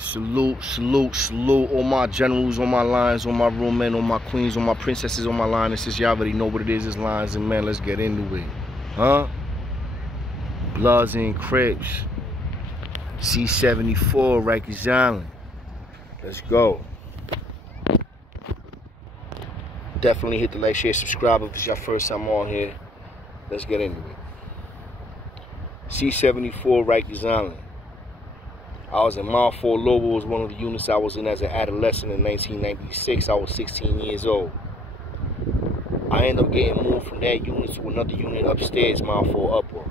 Salute, salute, salute. All my generals, all my lions, all my real men, all my queens, all my princesses, all my lionesses. Y'all already know what it is. It's lions and men. Let's get into it. Huh? Bloods and Crips. C-74, Rikers Island. Let's go. Definitely hit the like, share, subscribe if it's your first time on here. Let's get into it. C-74, Rikers Island. I was in Mile 4 Lobo, was one of the units I was in as an adolescent in 1996. I was 16 years old. I ended up getting moved from that unit to another unit upstairs, Mile 4 Upper.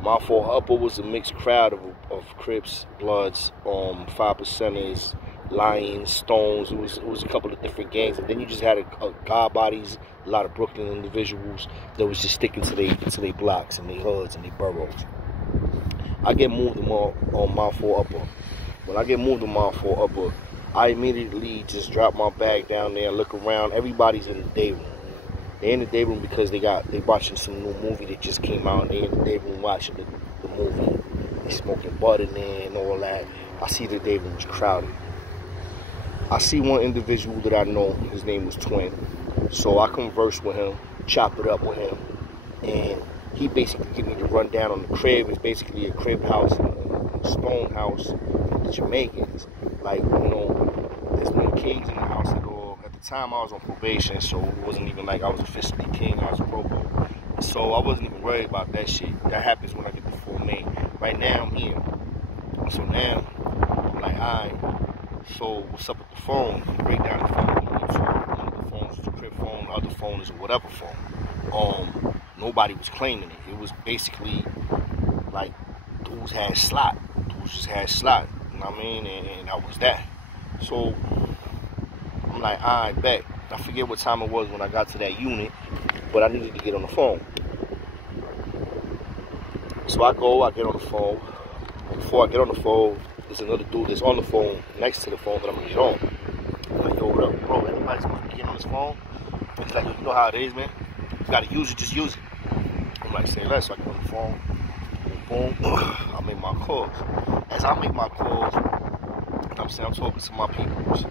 Mile 4 Upper was a mixed crowd of Crips, Bloods, 5%ers, Lions, Stones. It was a couple of different gangs, and then you just had a God bodies, a lot of Brooklyn individuals that was just sticking to their blocks and their hoods and their boroughs. I get moved on Mile 4 Upper. When I get moved to Mile 4 Upper, I immediately just drop my bag down there, look around. Everybody's in the day room. They're in the day room because they watching some new movie that just came out, and they're in the day room watching the movie. They smoking bud in there and all that. I see the day room was crowded. I see one individual that I know. His name was Twin. So I conversed with him, chopped it up with him, and he basically gave me the rundown on the crib. It's basically a crib house, a stone house, the Jamaicans. Like, you know, there's no kings in the house at all. At the time, I was on probation, so it wasn't even like I was officially king. I was a probo. So I wasn't even worried about that shit. That happens when I get the full name. Right now, I'm here. So now, I'm like, alright, so what's up with the phone? You break down the phone. One of the phones is a crib phone, the other phone is a whatever phone. Nobody was claiming it. It was basically like dudes had slot. Dudes just had slot. You know what I mean? And that was that. So I'm like, I bet. I forget what time it was when I got to that unit, but I needed to get on the phone. So I get on the phone. Before I get on the phone, there's another dude that's on the phone next to the phone that I'm gonna get on. I'm like, yo, what up, bro? Anybody's supposed to be getting on this phone? He's like, you know how it is, man. You gotta use it, just use it. I'm like, say less. So I get on the phone. Boom. I make my calls. As I make my calls, I'm talking to my peoples.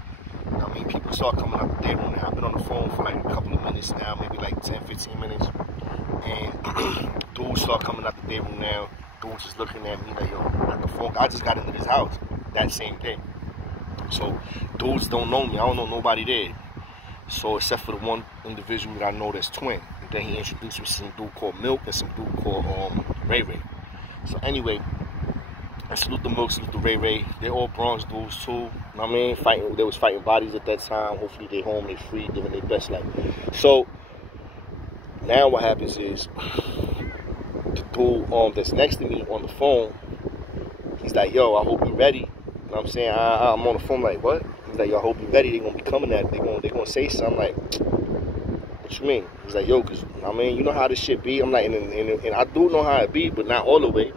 I mean, people start coming out the day room. I've been on the phone for like a couple of minutes now, maybe like 10, 15 minutes. And dudes start coming out the day room now. Dudes just looking at me like, yo, at the phone. I just got into this house that same day. So dudes don't know me. I don't know nobody there. So except for the one individual that I know that's Twin. And then he introduced me to some dude called Milk and some dude called Ray Ray. So anyway, I salute the Milk, salute the Ray Ray. They're all Bronx dudes too. You know what I mean? Fighting, they was fighting bodies at that time. Hopefully they home, they free, living their best life. So now what happens is the dude that's next to me on the phone, he's like, yo, I hope you're ready. You know what I'm saying? I'm on the phone like, what? He's like, yo, I hope you're ready. They're going to be coming at it. They're going to say something. Like, what you mean? He's like, yo, because, I mean, you know how this shit be. I'm like, and I do know how it be, but not all the way.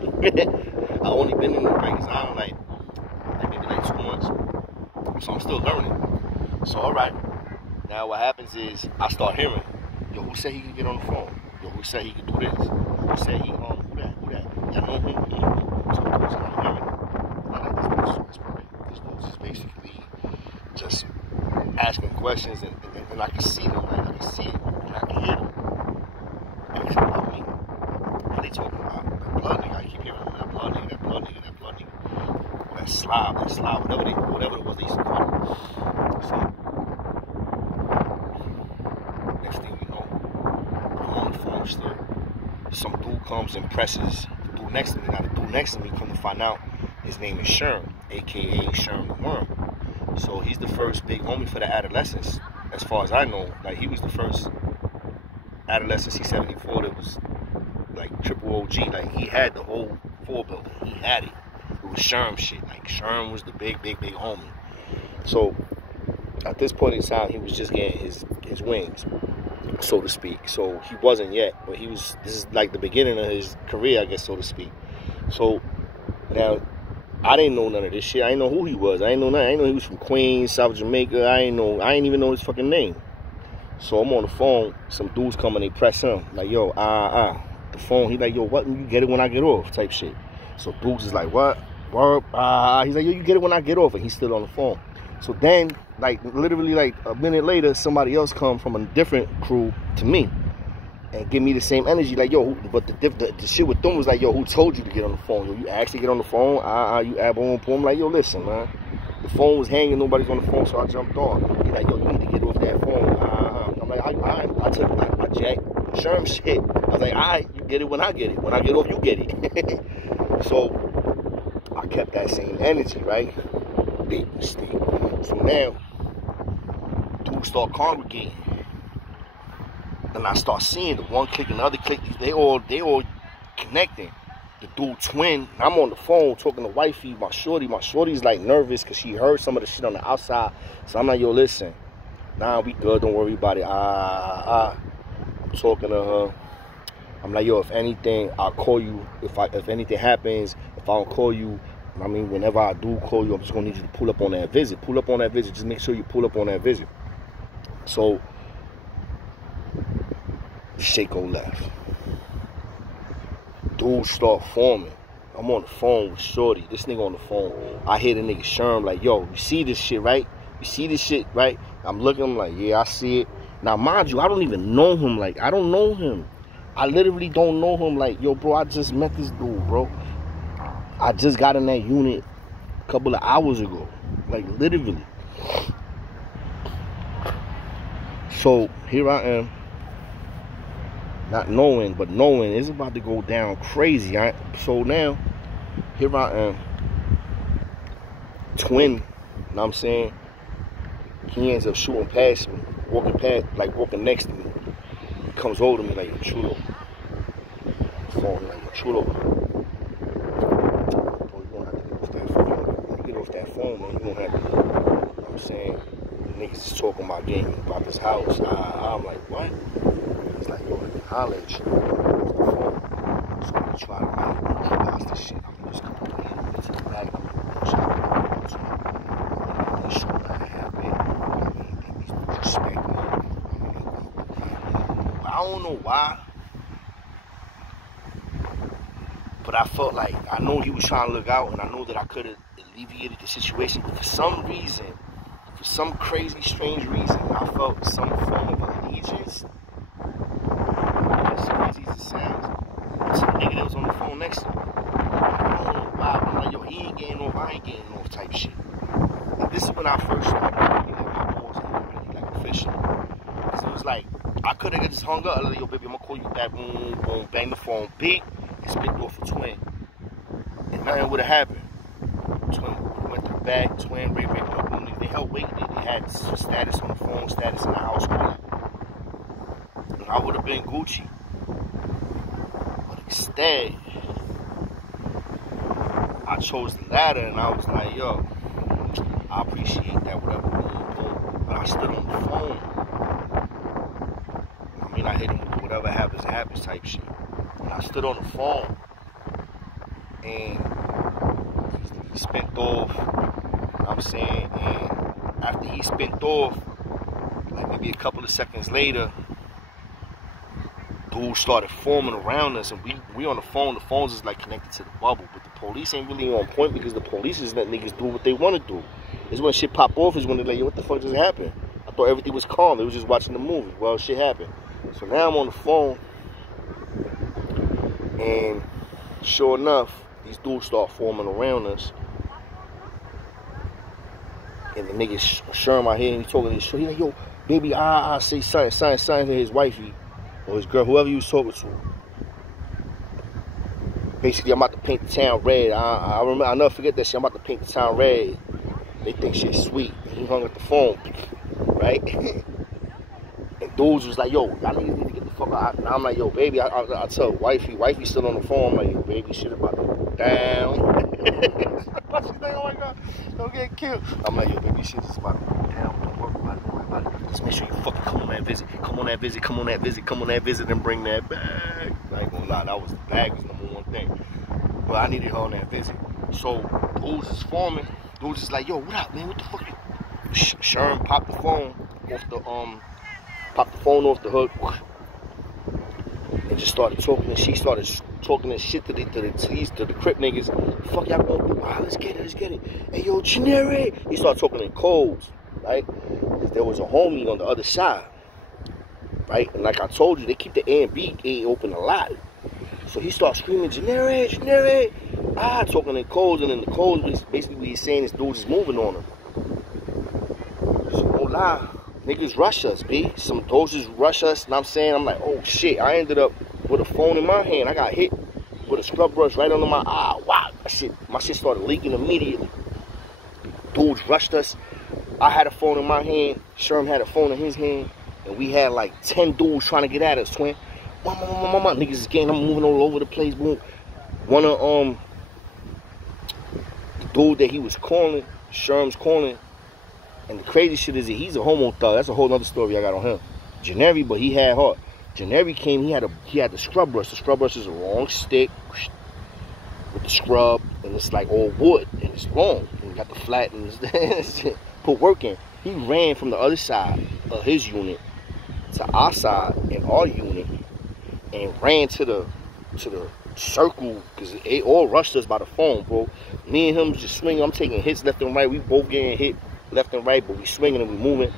I only been in the Rikers Island like maybe like 2 months. So I'm still learning. So, all right. Now what happens is I start hearing, yo, who said he could get on the phone? Yo, who said he could do this? Who said he, who that? Y'all know who? So I'm hearing. This dude's just basically just asking questions, and I can see them, like I can see it, and I can hear them. And it's about me. And they talking about that blood nigga. I keep hearing them, that blood nigga, that blood nigga, that blood nigga. Or that slob, whatever it was they used to call it. So next thing you know, I'm on the phone still. Some dude comes and presses the dude next to me. Now the dude next to me, come to find out, his name is Sherm, aka Sherm the Worm. So he's the first big homie for the adolescents, as far as I know. Like, he was the first adolescent C-74 that was like triple OG. Like, he had the whole 4 building. He had it. It was Sherm shit. Like, Sherm was the big homie. So at this point in time, he was just getting his wings, so to speak. So he wasn't yet, but this is like the beginning of his career, I guess, so to speak. So now, I didn't know none of this shit. I didn't know who he was. I didn't know nothing. I didn't know he was from Queens, South Jamaica. I didn't even know his fucking name. So I'm on the phone. Some dudes come and they press him. Like, yo, the phone. He like, yo, what? You get it when I get off type shit. So dudes is like, what? Word. He's like, yo, you get it when I get off. And he's still on the phone. So then, like, literally, like, a minute later, somebody else come from a different crew to me and give me the same energy. Like, yo, but the shit with them was like, yo, who told you to get on the phone? Yo, you actually get on the phone? You add boom. I'm like, yo, listen, man. The phone was hanging. Nobody's on the phone, so I jumped on. He's like, yo, you need to get off that phone. I'm like, I took my jack Sherm shit. I was like, all right, you get it when I get it. When I get off, you get it. So I kept that same energy, right? Big mistake. So now, dudes start congregating. Then I start seeing the one click and the other click. They all connecting. The dude twin. I'm on the phone talking to wifey, my shorty. My shorty's like nervous because she heard some of the shit on the outside. So I'm like, yo, listen. Nah, we good. Don't worry about it. I'm talking to her. I'm like, yo, if anything, I'll call you. If anything happens, if I don't call you, I mean, whenever I do call you, I'm just gonna need you to pull up on that visit. Pull up on that visit. Just make sure you pull up on that visit. So shit go left. Dudes start forming. I'm on the phone with shorty. This nigga on the phone. I hear the nigga Sherm like, yo, you see this shit, right? You see this shit, right? I'm looking, I'm like, yeah, I see it. Now, mind you, I don't even know him. Like, I don't know him. I literally don't know him. Like, yo, bro, I just met this dude, bro. I just got in that unit a couple of hours ago. Like, literally. So, here I am. Not knowing, but knowing it's about to go down crazy. So now, here I am. Twin, you know what I'm saying? He ends up shooting past me. Walking next to me. He comes over to me like, yo, Chulo. Phone like, yo, Chulo. Bro, you gonna have to get off that phone. Get off that phone, man. You gonna have to, you know what I'm saying? The niggas is talking about getting about this house. I'm like, what? He's like, yo, let me holler at you. Off the phone. So I'm trying to realize this shit. I'm just coming into the back. I'm pushing this shit not happen. I mean, they disrespect me. I don't know why. But I felt like, I know he was trying to look out, and I know that I could have alleviated the situation, but for some reason, for some crazy, strange reason, I felt some form of allegiance, as crazy as it sounds, to the nigga that was on the phone next to me. I don't know why, but I'm like, yo, he ain't getting off, I ain't getting off type shit. And this is when I first started thinking that my balls ain't really, like, official. Because it was like, I could have just hung up, I was like, yo, baby, I'm gonna call you back, boom, boom, bang the phone, beep, and spit off a twin. And nothing would have happened. Twin went to the back, twin, Ray, they held weight, they had status on the phone, status in the house, all that. And I would have been Gucci. But instead, I chose the latter, and I was like, yo, I appreciate that, whatever, but I stood on the phone. I mean, I hit him with whatever happens type shit. And I stood on the phone, and he spent off, you know what I'm saying, and after he spent off, like maybe a couple of seconds later, dudes started forming around us, and we on the phone. The phones is like connected to the bubble, but the police ain't really on point because the police is letting niggas do what they want to do. It's when shit pop off is when they're like, yo, what the fuck just happened? I thought everything was calm. They was just watching the movie. Well, shit happened. So now I'm on the phone, and sure enough, these dudes start forming around us. And the niggas Sherm out here, and he talking to his show. He like, yo, baby, I say something to his wifey or his girl, whoever you was talking to. Basically, I'm about to paint the town red. I remember, I'll never forget that shit. I'm about to paint the town red. They think shit's sweet. And he hung up the phone, right? And dudes was like, yo, y'all niggas need to get the fuck out. And I'm like, yo, baby, I tell wifey still on the phone. I'm like, yo, baby, shit about to go down. She's like, oh my God, don't get killed. I'm like, yo, baby, shit is about to go down. Don't worry about it. Just make sure you fucking come on that visit. Come on that visit, and bring that bag. I ain't gonna lie, that was the bag was number one thing. But I needed her on that visit. So dudes is forming. Dudes is like, yo, what up, man? What the fuck? Sherm popped the phone off the hook, and just started talking. And she started talking that shit to the crip niggas. Fuck y'all gonna do? Wow, let's get it. Hey yo, generic. He started talking in codes, right? Cause there was a homie on the other side, right? And like I told you, they keep the A and B gate open a lot. So he starts screaming, generic. Talking in codes, and then the codes was basically what he's saying is dudes is moving on him. So don't lie. Niggas rush us, B. Some doses rush us, and I'm saying, I'm like, oh shit. I ended up with a phone in my hand. I got hit with a scrub brush right under my eye. Wow, my shit started leaking immediately. Dudes rushed us. I had a phone in my hand. Sherm had a phone in his hand. And we had like 10 dudes trying to get at us, twin. Mama, niggas is getting, I'm moving all over the place, boom. One of, the dude that he was calling, Sherm's calling. And the crazy shit is that he's a homo thug. That's a whole other story I got on him. Generic, but he had heart. Generic came, he had the scrub brush. The scrub brush is a long stick with the scrub, and it's like all wood, and it's long. And you got the flat, and it's put work in. He ran from the other side of his unit to our side and our unit, and ran to the circle, because they all rushed us by the phone, bro. Me and him just swinging. I'm taking hits left and right. We both getting hit left and right, but we swinging and we moving.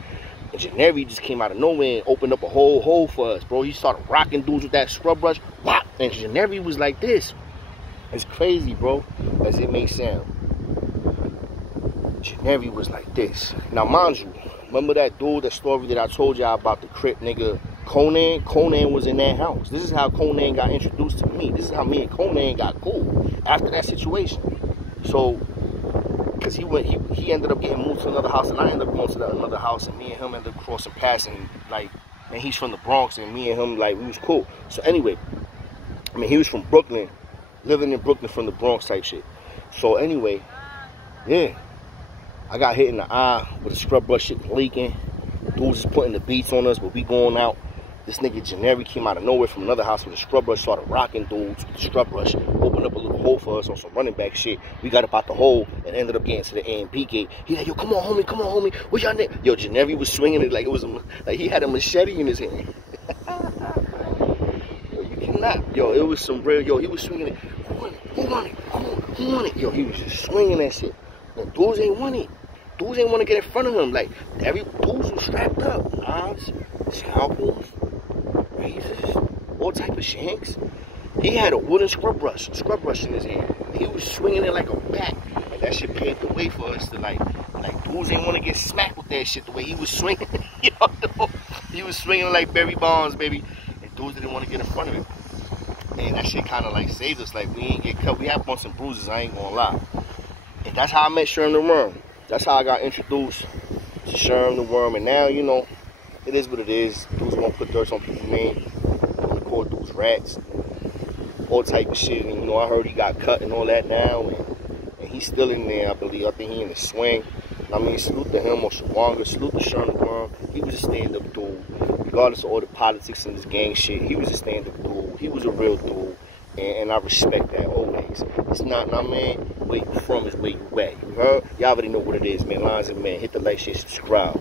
And Generi just came out of nowhere and opened up a whole hole for us, bro. He started rocking dudes with that scrub brush. Whop! And Generi was like this. It's crazy, bro, as it may sound. Generi was like this. Now, mind you, remember that dude, that story that I told y'all about, the crip nigga Conan? Conan was in that house. This is how Conan got introduced to me. This is how me and Conan got cool after that situation. So, because he ended up getting moved to another house, and I ended up going to another house, and me and him ended up crossing paths, and like, and he's from the Bronx, and me and him, like, we was cool. So anyway, I mean, he was from Brooklyn, living in Brooklyn from the Bronx type shit. So anyway, yeah, I got hit in the eye with a scrub brush, shit leaking. Dudes is putting the beats on us, but we going out. This nigga Generi came out of nowhere from another house with a scrub brush, started rocking dudes with the scrub brush, opened up a little hole for us on some running back shit. We got up out the hole and ended up getting to the A and B gate. He like, yo, come on, homie, what's your name? Yo, Generi was swinging it like it was like he had a machete in his hand. Yo, you cannot. Yo, it was some real. Yo, he was swinging it. Who won it? Yo, he was just swinging that shit. And dudes ain't want it. Dudes ain't want to get in front of him. Like, every dudes was strapped up. Knives, scalpels, razors, all type of shanks. He had a wooden scrub brush in his hand. He was swinging it like a bat. And that shit paved the way for us to like dudes ain't want to get smacked with that shit the way he was swinging. Yo, he was swinging like Barry Bonds, baby. And dudes didn't want to get in front of him. And that shit kind of like saved us. Like, we ain't get cut. We had bumps and bruises, I ain't gonna lie. And that's how I met Sherm the Worm. That's how I got introduced to Sherm the Worm. And now, you know, it is what it is. Dudes won't put dirt on people's name. We call dudes rats. All type of shit. And, you know, I heard he got cut and all that now. And he's still in there, I believe. I think he in the swing. I mean, salute to him or Shawanga. Salute to Sherm the Worm. He was a stand-up dude. Regardless of all the politics and this gang shit, he was a stand-up dude. He was a real dude. And I respect that always. It's not, man, where you from is where you at. You heard? Y'all already know what it is, man. Lions and Men. Hit the like, share, subscribe.